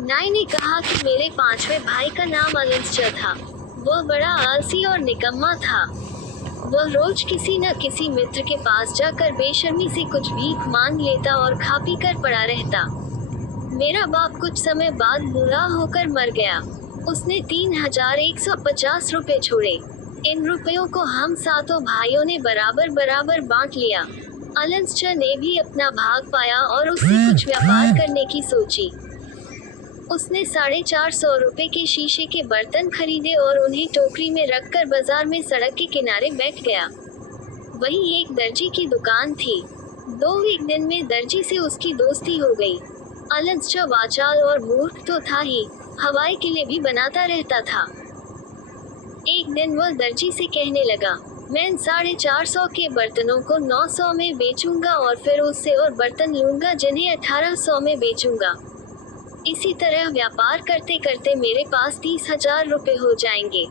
नाई ने कहा कि मेरे पांचवें भाई का नाम अलिंस्टर था। वह बड़ा आलसी और निकम्मा था। वह रोज किसी न किसी मित्र के पास जाकर बेशर्मी से कुछ भीख मांग लेता और खा पी कर पड़ा रहता। मेरा बाप कुछ समय बाद बूढ़ा होकर मर गया। उसने 3150 रुपए छोड़े। इन रुपयों को हम सातों भाइयों ने बराबर बराबर बांट लिया। अलिंस्टर ने भी अपना भाग पाया और उससे कुछ व्यापार करने की सोची। उसने 450 रुपए के शीशे के बर्तन खरीदे और उन्हें टोकरी में रखकर बाजार में सड़क के किनारे बैठ गया। वहीं एक दर्जी की दुकान थी। एक दिन में दर्जी से उसकी दोस्ती हो गई। अलिंस्टर वाचाल और मूर्ख तो था ही, हवाई किले भी बनाता रहता था। एक दिन वह दर्जी से कहने लगा, मैं इन 450 के बर्तनों को 900 में बेचूंगा और फिर उससे और बर्तन लूंगा जिन्हें 1800 में बेचूंगा। इसी तरह व्यापार करते करते मेरे पास 30,000 रुपए हो जाएंगे।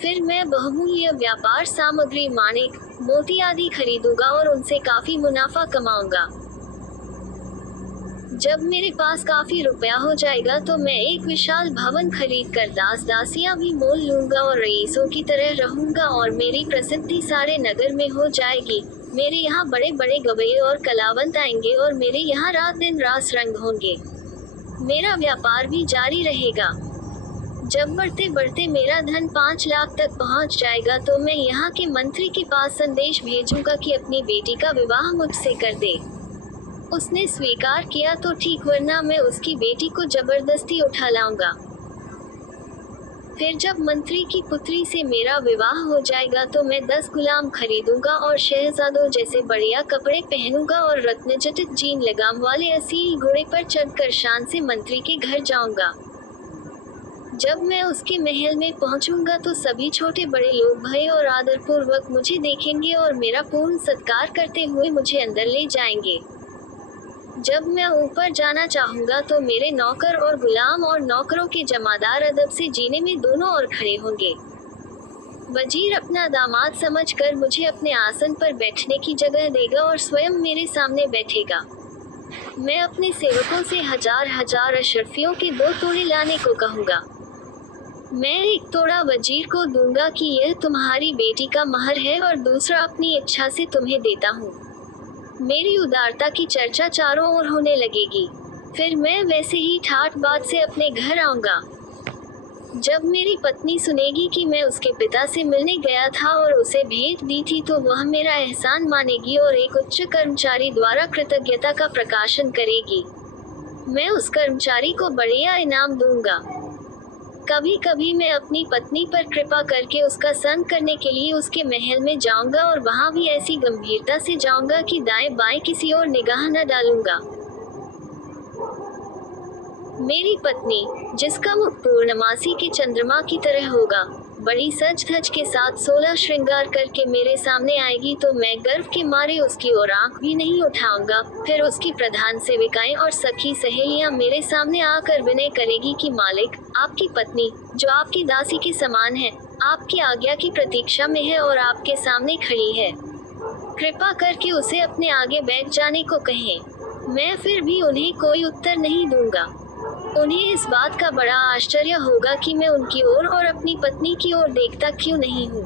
फिर मैं बहुमूल्य व्यापार सामग्री माणिक, मोती आदि खरीदूंगा और उनसे काफी मुनाफा कमाऊंगा। जब मेरे पास काफी रुपया हो जाएगा तो मैं एक विशाल भवन खरीद कर दास दासियां भी मोल लूंगा और रईसों की तरह रहूंगा और मेरी प्रसिद्धि सारे नगर में हो जाएगी। मेरे यहाँ बड़े बड़े गवैये और कलावंत आएंगे और मेरे यहाँ रात दिन रास रंग होंगे। मेरा व्यापार भी जारी रहेगा। जब बढ़ते बढ़ते मेरा धन 5 लाख तक पहुंच जाएगा तो मैं यहाँ के मंत्री के पास संदेश भेजूंगा कि अपनी बेटी का विवाह मुझसे कर दे। उसने स्वीकार किया तो ठीक, वरना मैं उसकी बेटी को जबरदस्ती उठा लाऊंगा। फिर जब मंत्री की पुत्री से मेरा विवाह हो जाएगा तो मैं 10 गुलाम खरीदूंगा और शहजादों जैसे बढ़िया कपड़े पहनूंगा और रत्नजटित जीन लगाम वाले असील घोड़े पर चढ़कर शान से मंत्री के घर जाऊंगा। जब मैं उसके महल में पहुंचूंगा तो सभी छोटे बड़े लोग भय और आदर पूर्वक मुझे देखेंगे और मेरा पूर्ण सत्कार करते हुए मुझे अंदर ले जाएंगे। जब मैं ऊपर जाना चाहूंगा तो मेरे नौकर और गुलाम और नौकरों के जमादार अदब से जीने में दोनों ओर खड़े होंगे। वजीर अपना दामाद समझकर मुझे अपने आसन पर बैठने की जगह देगा और स्वयं मेरे सामने बैठेगा। मैं अपने सेवकों से हजार हजार अशरफियों के 2 तोड़े लाने को कहूँगा। मैं एक तोड़ा वजीर को दूंगा कि यह तुम्हारी बेटी का महर है और दूसरा अपनी इच्छा से तुम्हें देता हूँ। मेरी उदारता की चर्चा चारों ओर होने लगेगी। फिर मैं वैसे ही ठाठ बात से अपने घर आऊंगा। जब मेरी पत्नी सुनेगी कि मैं उसके पिता से मिलने गया था और उसे भेंट दी थी तो वह मेरा एहसान मानेगी और एक उच्च कर्मचारी द्वारा कृतज्ञता का प्रकाशन करेगी। मैं उस कर्मचारी को बढ़िया इनाम दूंगा। कभी कभी मैं अपनी पत्नी पर कृपा करके उसका संग करने के लिए उसके महल में जाऊंगा और वहां भी ऐसी गंभीरता से जाऊंगा कि दाएं बाएं किसी और निगाह न डालूंगा। मेरी पत्नी, जिसका मुख पूर्णमासी के चंद्रमा की तरह होगा, बड़ी सज धज के साथ 16 श्रृंगार करके मेरे सामने आएगी तो मैं गर्व के मारे उसकी ओर आंख भी नहीं उठाऊंगा। फिर उसकी प्रधान सेविकाएं और सखी सहेलियां मेरे सामने आकर विनय करेगी कि मालिक, आपकी पत्नी, जो आपकी दासी के समान है, आपकी आज्ञा की प्रतीक्षा में है और आपके सामने खड़ी है। कृपा करके उसे अपने आगे बैठ जाने को कहें। मैं फिर भी उन्हें कोई उत्तर नहीं दूंगा। उन्हें इस बात का बड़ा आश्चर्य होगा कि मैं उनकी ओर और अपनी पत्नी की ओर देखता क्यों नहीं हूँ।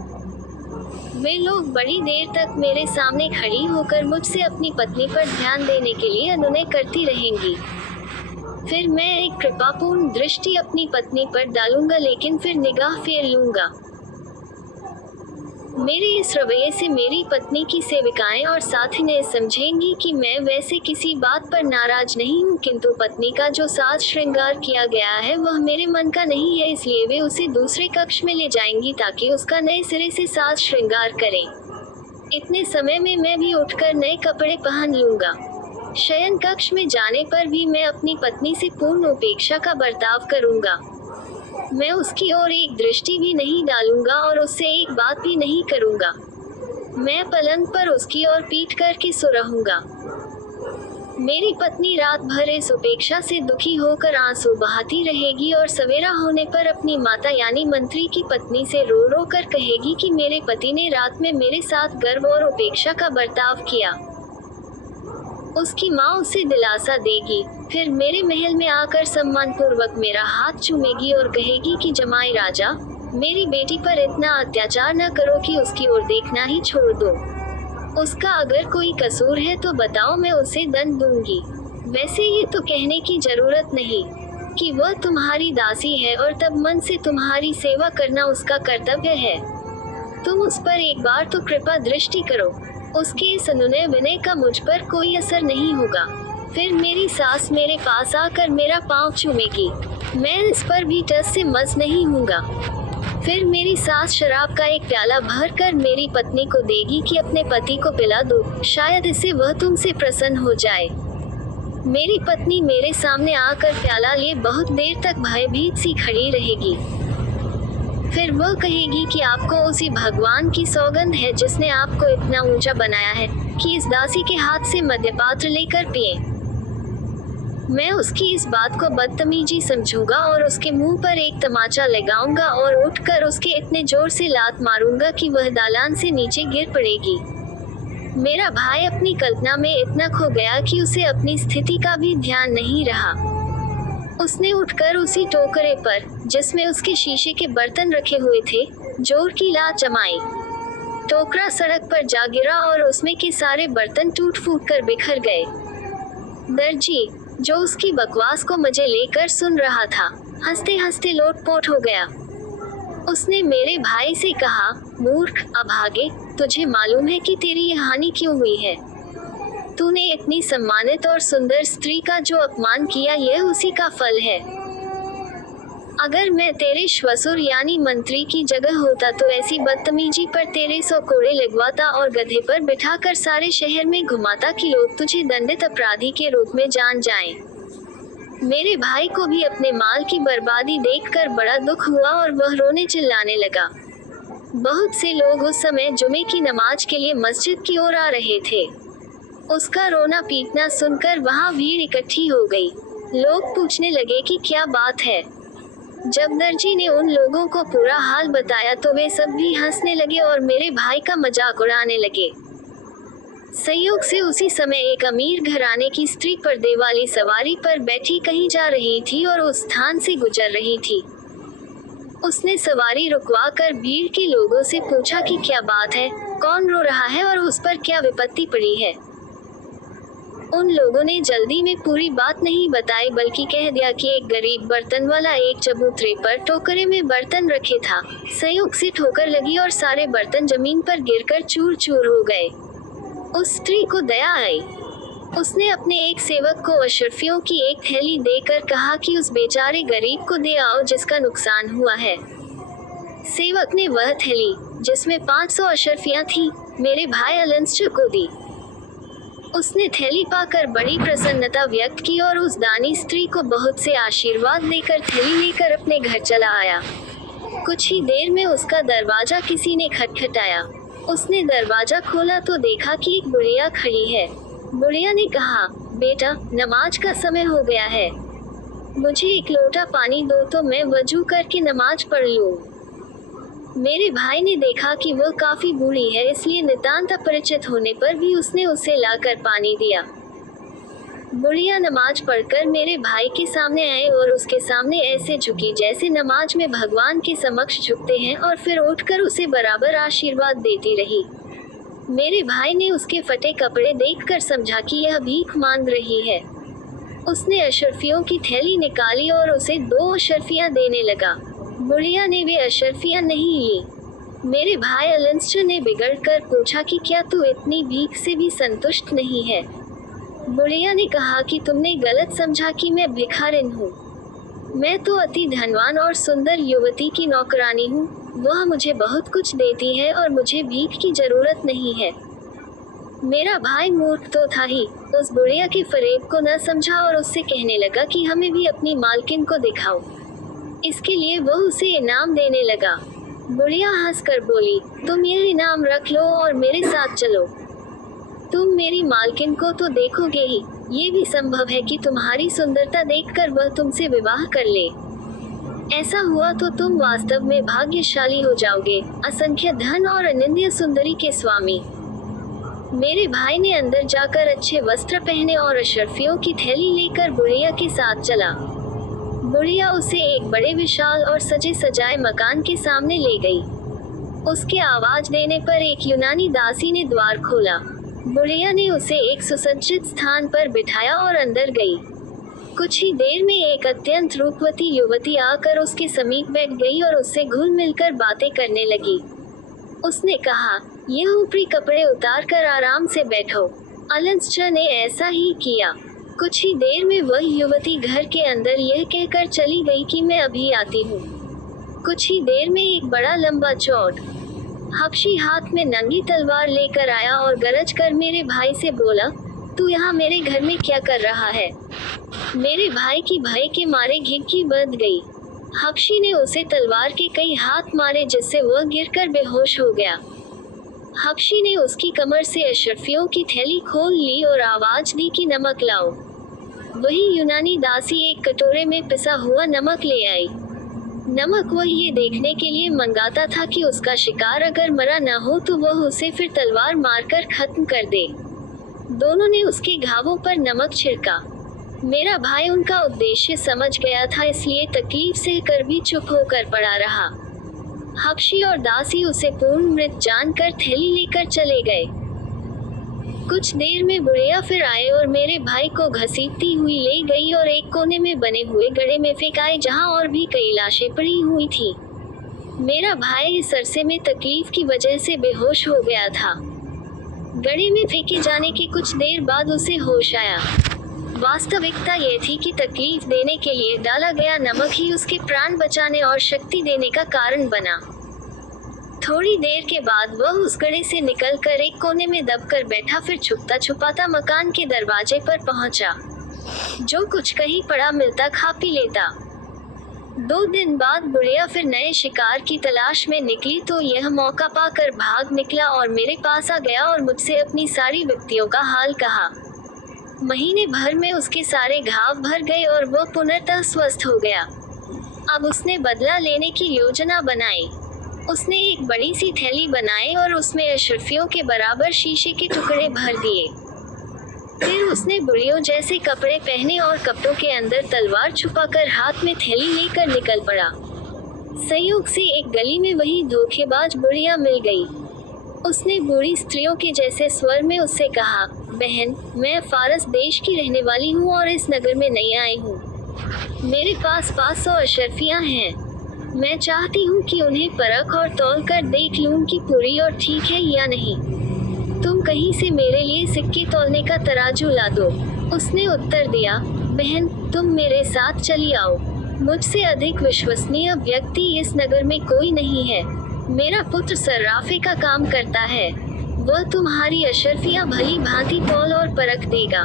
वे लोग बड़ी देर तक मेरे सामने खड़ी होकर मुझसे अपनी पत्नी पर ध्यान देने के लिए अनुनय करती रहेंगी। फिर मैं एक कृपापूर्ण दृष्टि अपनी पत्नी पर डालूंगा लेकिन फिर निगाह फेर लूंगा। मेरे इस रवैये से मेरी पत्नी की सेविकाएं और साथिनें समझेंगी कि मैं वैसे किसी बात पर नाराज नहीं हूँ, किंतु पत्नी का जो साज श्रृंगार किया गया है वह मेरे मन का नहीं है, इसलिए वे उसे दूसरे कक्ष में ले जाएंगी ताकि उसका नए सिरे से साज श्रृंगार करें। इतने समय में मैं भी उठकर नए कपड़े पहन लूंगा। शयन कक्ष में जाने पर भी मैं अपनी पत्नी से पूर्ण उपेक्षा का बर्ताव करूंगा। मैं उसकी ओर एक दृष्टि भी नहीं डालूंगा और उससे एक बात भी नहीं करूंगा। मैं पलंग पर उसकी ओर पीठ करके सो रहूंगा। मेरी पत्नी रात भर इस उपेक्षा से दुखी होकर आंसू बहाती रहेगी और सवेरा होने पर अपनी माता यानी मंत्री की पत्नी से रो रो कर कहेगी कि मेरे पति ने रात में मेरे साथ गर्व और उपेक्षा का बर्ताव किया। उसकी माँ उसे दिलासा देगी, फिर मेरे महल में आकर सम्मान पूर्वक मेरा हाथ चूमेगी और कहेगी कि जमाई राजा, मेरी बेटी पर इतना अत्याचार न करो कि उसकी ओर देखना ही छोड़ दो। उसका अगर कोई कसूर है तो बताओ, मैं उसे दंड दूंगी। वैसे ये तो कहने की जरूरत नहीं कि वह तुम्हारी दासी है और तब मन से तुम्हारी सेवा करना उसका कर्तव्य है। तुम उस पर एक बार तो कृपा दृष्टि करो, उसके इस अनुनय विनय का मुझ पर कोई असर नहीं होगा। फिर मेरी सास मेरे पास आकर मेरा पाँव चूमेगी, मैं इस पर भी टस से मस नहीं हूँगा। फिर मेरी सास शराब का एक प्याला भर कर मेरी पत्नी को देगी कि अपने पति को पिला दो, शायद इससे वह तुमसे प्रसन्न हो जाए। मेरी पत्नी मेरे सामने आकर प्याला लिए बहुत देर तक भयभीत सी खड़ी रहेगी। फिर वह कहेगी कि आपको उसी भगवान की सौगंध है जिसने आपको इतना ऊंचा बनाया है कि इस दासी के हाथ से मद्यपात्र लेकर पिए। मैं उसकी इस बात को बदतमीजी समझूंगा और उसके मुंह पर एक तमाचा लगाऊंगा और उठकर उसके इतने जोर से लात मारूंगा कि वह दालान से नीचे गिर पड़ेगी। मेरा भाई अपनी कल्पना में इतना खो गया कि उसे अपनी स्थिति का भी ध्यान नहीं रहा। उसने उठकर उसी टोकरे पर, जिसमें उसके शीशे के बर्तन रखे हुए थे, जोर की लात जमाई। टोकरा सड़क पर जा गिरा और उसमें के सारे बर्तन टूट फूट कर बिखर गए। दर्जी, जो उसकी बकवास को मजे लेकर सुन रहा था, हंसते हंसते लोटपोट हो गया। उसने मेरे भाई से कहा, मूर्ख अभागे, तुझे मालूम है कि तेरी यह हानि क्यों हुई है? तूने इतनी सम्मानित और सुंदर स्त्री का जो अपमान किया, यह उसी का फल है। अगर मैं तेरे श्वसुर यानी मंत्री की जगह होता तो ऐसी बदतमीजी पर तेरे 100 कोड़े लगवाता और गधे पर बिठाकर सारे शहर में घुमाता कि लोग तुझे दंडित अपराधी के रूप में जान जाएं। मेरे भाई को भी अपने माल की बर्बादी देखकर बड़ा दुख हुआ और वह रोने चिल्लाने लगा। बहुत से लोग उस समय जुमे की नमाज के लिए मस्जिद की ओर आ रहे थे। उसका रोना पीटना सुनकर वहां भीड़ इकट्ठी हो गई। लोग पूछने लगे कि क्या बात है। जब दर्जी ने उन लोगों को पूरा हाल बताया तो वे सब भी हंसने लगे और मेरे भाई का मजाक उड़ाने लगे। संयोग से उसी समय एक अमीर घराने की स्त्री पर्दे वाली सवारी पर बैठी कहीं जा रही थी और उस स्थान से गुजर रही थी। उसने सवारी रुकवा कर भीड़ के लोगों से पूछा कि क्या बात है, कौन रो रहा है और उस पर क्या विपत्ति पड़ी है। उन लोगों ने जल्दी में पूरी बात नहीं बताई, बल्कि कह दिया कि एक गरीब बर्तन वाला एक चबूतरे पर टोकरे में बर्तन रखे था। संयोग से ठोकर लगी और सारे बर्तन जमीन पर गिरकर चूर चूर हो गए। उस स्त्री को दया आई। उसने अपने एक सेवक को अशर्फियों की एक थैली देकर कहा कि उस बेचारे गरीब को दे आओ जिसका नुकसान हुआ है। सेवक ने वह थैली, जिसमें 500 अशर्फियां थी, मेरे भाई अलंसचर को दी। उसने थैली पाकर बड़ी प्रसन्नता व्यक्त की और उस दानी स्त्री को बहुत से आशीर्वाद देकर थैली लेकर अपने घर चला आया। कुछ ही देर में उसका दरवाजा किसी ने खटखटाया। उसने दरवाजा खोला तो देखा कि एक बुढ़िया खड़ी है। बुढ़िया ने कहा, बेटा, नमाज का समय हो गया है, मुझे एक लोटा पानी दो तो मैं वजू करके नमाज पढ़ लूं। मेरे भाई ने देखा कि वह काफी बूढ़ी है, इसलिए नितांत अपरिचित होने पर भी उसने उसे लाकर पानी दिया। बुढ़िया नमाज पढ़कर मेरे भाई के सामने आए और उसके सामने ऐसे झुकी जैसे नमाज में भगवान के समक्ष झुकते हैं, और फिर उठकर उसे बराबर आशीर्वाद देती रही। मेरे भाई ने उसके फटे कपड़े देखकर समझा कि यह भीख मांग रही है। उसने अशर्फियों की थैली निकाली और उसे 2 अशर्फियां देने लगा। बुढ़िया ने वे अशर्फियां नहीं ली। मेरे भाई अलंसचर ने बिगड़ कर पूछा कि क्या तू इतनी भीख से भी संतुष्ट नहीं है? बुढ़िया ने कहा कि तुमने गलत समझा कि मैं भिखारिन हूँ। मैं तो अति धनवान और सुंदर युवती की नौकरानी हूँ। वह मुझे बहुत कुछ देती है और मुझे भीख की जरूरत नहीं है। मेरा भाई मूर्ख तो था ही, उस बुढ़िया के फरेब को न समझा और उससे कहने लगा कि हमें भी अपनी मालकिन को दिखाओ। इसके लिए वह उसे इनाम देने लगा। बुढ़िया हंसकर बोली, तुम यह इनाम रख लो और मेरे साथ चलो। तुम मेरी मालकिन को तो देखोगे ही, ये भी संभव है कि तुम्हारी सुंदरता देखकर वह तुमसे विवाह कर ले। ऐसा हुआ तो तुम वास्तव में भाग्यशाली हो जाओगे, असंख्य धन और अनिंद्य सुंदरी के स्वामी। मेरे भाई ने अंदर जाकर अच्छे वस्त्र पहने और अशर्फियों की थैली लेकर बुढ़िया के साथ चला। बुढ़िया उसे एक बड़े विशाल और सजे सजाए मकान के सामने ले गई। उसके आवाज देने पर एक यूनानी दासी ने द्वार खोला। बुढ़िया ने उसे एक सुसज्जित स्थान पर बिठाया और अंदर गई। कुछ ही देर में एक अत्यंत रूपवती युवती आकर उसके समीप बैठ गई और उससे घुल मिलकर बातें करने लगी। उसने कहा, यह ऊपरी कपड़े उतार कर आराम से बैठो। अलेक्जेंडर ने ऐसा ही किया। कुछ ही देर में वह युवती घर के अंदर यह कहकर चली गई कि मैं अभी आती हूँ। कुछ ही देर में एक बड़ा लंबा चौड़ हबशी हाथ में नंगी तलवार लेकर आया और गरज कर मेरे भाई से बोला, तू यहाँ मेरे घर में क्या कर रहा है? मेरे भाई की भय के मारे घिघी बंध गई। हबशी ने उसे तलवार के कई हाथ मारे जिससे वह गिरकर बेहोश हो गया। हबशी ने उसकी कमर से अशर्फियों की थैली खोल ली और आवाज दी कि नमक लाओ। वही यूनानी दासी एक कटोरे में पिसा हुआ नमक ले आई। नमक वह ये देखने के लिए मंगाता था कि उसका शिकार अगर मरा न हो तो वह उसे फिर तलवार मारकर खत्म कर दे। दोनों ने उसके घावों पर नमक छिड़का। मेरा भाई उनका उद्देश्य समझ गया था, इसलिए तकलीफ सहकर भी चुप होकर पड़ा रहा। हबशी और दासी उसे पूर्ण मृत जानकर थैली लेकर चले गए। कुछ देर में बुढ़िया फिर आए और मेरे भाई को घसीटती हुई ले गई और एक कोने में बने हुए गड्ढे में फेंकाए जहां और भी कई लाशें पड़ी हुई थी। मेरा भाई इस अरसे में तकलीफ की वजह से बेहोश हो गया था। गड्ढे में फेंके जाने के कुछ देर बाद उसे होश आया। वास्तविकता यह थी कि तकलीफ देने के लिए डाला गया नमक ही उसके प्राण बचाने और शक्ति देने का कारण बना। थोड़ी देर के बाद वह उस गड्ढे से निकलकर एक कोने में दबकर बैठा, फिर छुपता छुपाता मकान के दरवाजे पर पहुंचा। जो कुछ कहीं पड़ा मिलता खा पी लेता। 2 दिन बाद बुढ़िया फिर नए शिकार की तलाश में निकली तो यह मौका पाकर भाग निकला और मेरे पास आ गया और मुझसे अपनी सारी विपत्तियों का हाल कहा। महीने भर में उसके सारे घाव भर गए और वह पुनर्तः स्वस्थ हो गया। अब उसने बदला लेने की योजना बनाई। उसने एक बड़ी सी थैली बनाई और उसमें अशर्फियों के बराबर शीशे के टुकड़े भर दिए। फिर उसने बुढ़ियों जैसे कपड़े पहने और कपड़ों के अंदर तलवार छुपाकर हाथ में थैली लेकर निकल पड़ा। संयोग से एक गली में वही धोखेबाज बुढ़िया मिल गई। उसने बूढ़ी स्त्रियों के जैसे स्वर में उससे कहा, बहन, मैं फारस देश की रहने वाली हूँ और इस नगर में नई आई हूँ। मेरे पास 500 अशर्फियाँ हैं। मैं चाहती हूँ कि उन्हें परख और तौल कर देख लूँ कि पूरी और ठीक है या नहीं। तुम कहीं से मेरे लिए सिक्के तौलने का तराजू ला दो। उसने उत्तर दिया, बहन, तुम मेरे साथ चली आओ। मुझसे अधिक विश्वसनीय व्यक्ति इस नगर में कोई नहीं है। मेरा पुत्र सर्राफे का काम करता है। वह तुम्हारी अशर्फियाँ भली भांति तौल और परख देगा।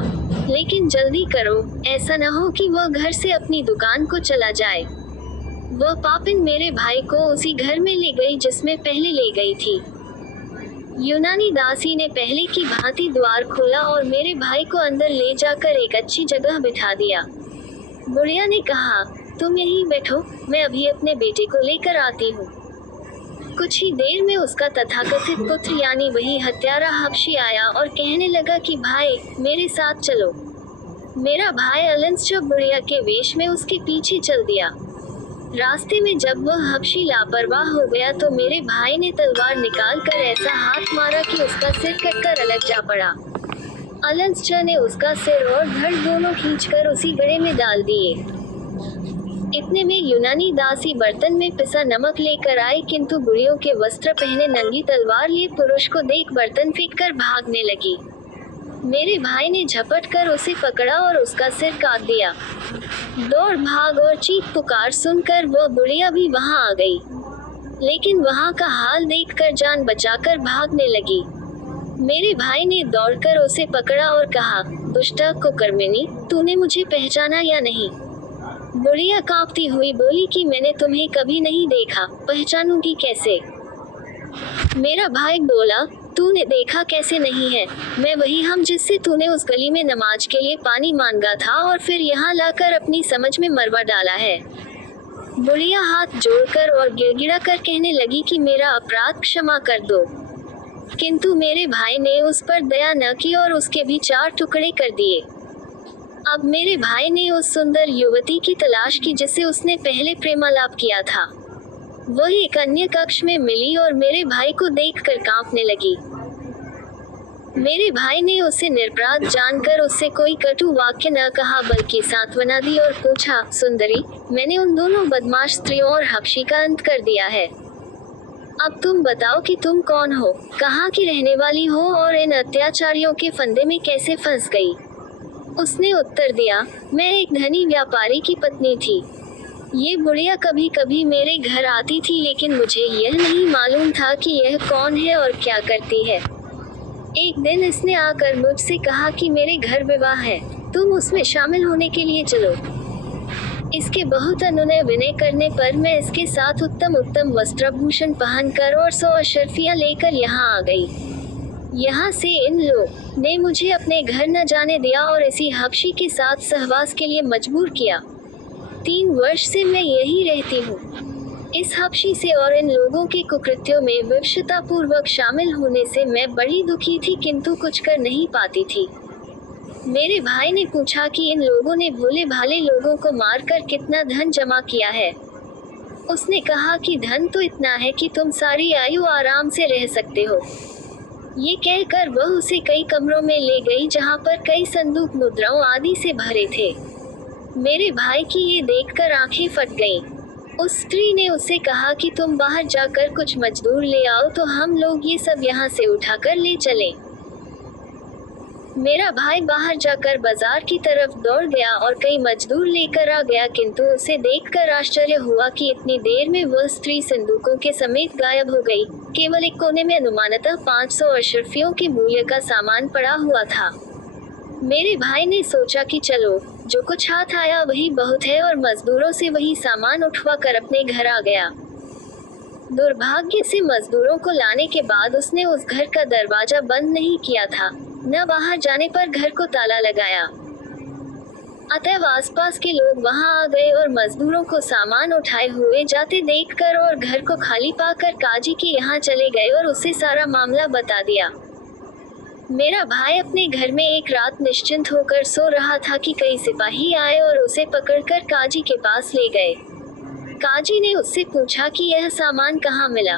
लेकिन जल्दी करो, ऐसा न हो कि वह घर से अपनी दुकान को चला जाए। वह पापिन मेरे भाई को उसी घर में ले गई जिसमें पहले ले गई थी। यूनानी दासी ने पहले की भांति द्वार खोला और मेरे भाई को अंदर ले जाकर एक अच्छी जगह बिठा दिया। बुढ़िया ने कहा, तुम यहीं बैठो, मैं अभी अपने बेटे को लेकर आती हूँ। कुछ ही देर में उसका तथाकथित पुत्र यानी वही हत्यारा हबशी आया और कहने लगा कि भाई, मेरे साथ चलो। मेरा भाई अलेक्जेंडर बुढ़िया के वेश में उसके पीछे चल दिया। रास्ते में जब वह हबशी लापरवाह हो गया तो मेरे भाई ने तलवार निकाल कर ऐसा हाथ मारा कि उसका सिर कटकर अलग जा पड़ा। अलेक्जेंडर ने उसका सिर और धड़ दोनों खींचकर उसी गड्ढे में डाल दिए। इतने में यूनानी दासी बर्तन में पिसा नमक लेकर आई, किंतु बुढ़ियों के वस्त्र पहने नंगी तलवार लिए पुरुष को देख बर्तन फेंककर भागने लगी। मेरे भाई ने झपट कर उसे पकड़ा और उसका सिर काट दिया। दौड़ भाग और चीख पुकार सुनकर वह बुढ़िया भी वहां आ गई, लेकिन वहां का हाल देखकर जान बचाकर भागने लगी। मेरे भाई ने दौड़कर उसे पकड़ा और कहा, दुष्टा कुकर्मिनी, तूने मुझे पहचाना या नहीं? बुढ़िया कांपती हुई बोली कि मैंने तुम्हें कभी नहीं देखा, पहचानूंगी कैसे? मेरा भाई बोला, तूने देखा कैसे नहीं है? मैं वही हम जिससे तूने उस गली में नमाज के लिए पानी मांगा था और फिर यहाँ लाकर अपनी समझ में मरवा डाला है। बुढ़िया हाथ जोड़कर और गिड़गिड़ा कर कहने लगी कि मेरा अपराध क्षमा कर दो। किंतु मेरे भाई ने उस पर दया न की और उसके भी 4 टुकड़े कर दिए। अब मेरे भाई ने उस सुंदर युवती की तलाश की जिससे उसने पहले प्रेमालाप किया था। वह एक अन्य कक्ष में मिली और मेरे भाई को देखकर कांपने लगी। मेरे भाई ने उसे निरपराध जानकर उससे कोई कटु वाक्य न कहा बल्कि सांत्वना दी और पूछा, सुंदरी, मैंने उन दोनों बदमाश स्त्रियों और हक्षी का अंत कर दिया है। अब तुम बताओ कि तुम कौन हो, कहाँ की रहने वाली हो और इन अत्याचारियों के फंदे में कैसे फंस गई। उसने उत्तर दिया, मैं एक धनी व्यापारी की पत्नी थी। ये बुढ़िया कभी कभी मेरे घर आती थी लेकिन मुझे यह नहीं मालूम था कि यह कौन है और क्या करती है। एक दिन इसने आकर मुझसे कहा कि मेरे घर विवाह है, तुम उसमें शामिल होने के लिए चलो। इसके बहुत अनुनय विनय करने पर मैं इसके साथ उत्तम उत्तम वस्त्रभूषण पहनकर और 100 अशर्फियां लेकर यहाँ आ गई। यहाँ से इन लोग ने मुझे अपने घर न जाने दिया और इसी हक्षी के साथ सहवास के लिए मजबूर किया। 3 वर्ष से मैं यही रहती हूँ। इस हक्षी से और इन लोगों के कुकृत्यों में विवशता पूर्वक शामिल होने से मैं बड़ी दुखी थी किंतु कुछ कर नहीं पाती थी। मेरे भाई ने पूछा कि इन लोगों ने भोले भाले लोगों को मारकर कितना धन जमा किया है। उसने कहा कि धन तो इतना है कि तुम सारी आयु आराम से रह सकते हो। ये कहकर वह उसे कई कमरों में ले गई जहाँ पर कई संदूक मुद्राओं आदि से भरे थे। मेरे भाई की ये देखकर आंखें फट गईं। उस स्त्री ने उससे कहा कि तुम बाहर जाकर कुछ मजदूर ले आओ तो हम लोग ये सब यहाँ से उठाकर ले चलें। मेरा भाई बाहर जाकर बाजार की तरफ दौड़ गया और कई मजदूर लेकर आ गया किंतु उसे देखकर आश्चर्य हुआ कि इतनी देर में वह स्त्री संदूकों के समेत गायब हो गई। केवल एक कोने में अनुमानतः 500 अशर्फियों के मूल्य का सामान पड़ा हुआ था। मेरे भाई ने सोचा कि चलो, जो कुछ हाथ आया वही बहुत है और मजदूरों से वही सामान उठवा कर अपने घर आ गया। दुर्भाग्य से मजदूरों को लाने के बाद उसने उस घर का दरवाजा बंद नहीं किया था, न बाहर जाने पर घर को ताला लगाया। अतएव आसपास के लोग वहां आ गए और मजदूरों को सामान उठाए हुए जाते देखकर और घर को खाली पाकर काजी के यहाँ चले गए और उसे सारा मामला बता दिया। मेरा भाई अपने घर में एक रात निश्चिंत होकर सो रहा था कि कई सिपाही आए और उसे पकड़कर काजी के पास ले गए। काजी ने उससे पूछा कि यह सामान कहाँ मिला।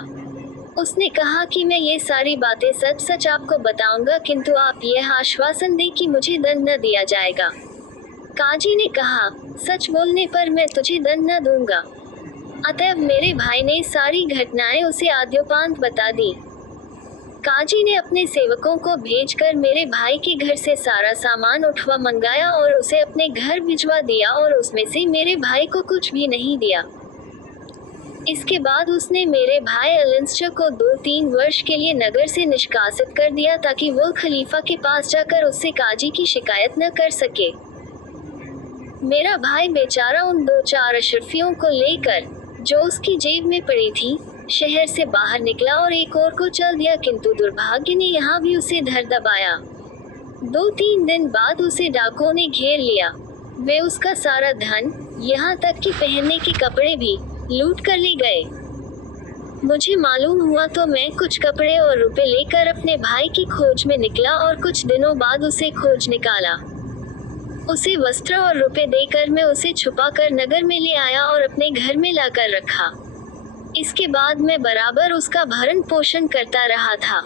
उसने कहा कि मैं ये सारी बातें सच सच आपको बताऊंगा किंतु आप यह आश्वासन दें कि मुझे दंड न दिया जाएगा। काजी ने कहा, सच बोलने पर मैं तुझे दंड न दूंगा। अतएव मेरे भाई ने सारी घटनाएं उसे आद्योपांत बता दी। काजी ने अपने सेवकों को भेजकर मेरे भाई के घर से सारा सामान उठवा मंगाया और उसे अपने घर भिजवा दिया और उसमें से मेरे भाई को कुछ भी नहीं दिया। इसके बाद उसने मेरे भाई अलिंस्टर को 2-3 वर्ष के लिए नगर से निष्कासित कर दिया ताकि वह खलीफा के पास जाकर उससे काजी की शिकायत न कर सके। मेरा भाई बेचारा उन 2-4 अशर्फियों को लेकर, जो उसकी जेब में पड़ी थी, शहर से बाहर निकला और एक और को चल दिया किंतु दुर्भाग्य ने यहाँ भी उसे धर दबाया। 2-3 दिन बाद उसे डाकुओं ने घेर लिया। वे उसका सारा धन, यहाँ तक कि पहनने के कपड़े भी, लूट कर ले गए। मुझे मालूम हुआ तो मैं कुछ कपड़े और रुपए लेकर अपने भाई की खोज में निकला और कुछ दिनों बाद उसे खोज निकाला। उसे वस्त्र और रुपए देकर मैं उसे छुपा कर नगर में ले आया और अपने घर में लाकर रखा। इसके बाद मैं बराबर उसका भरण पोषण करता रहा था।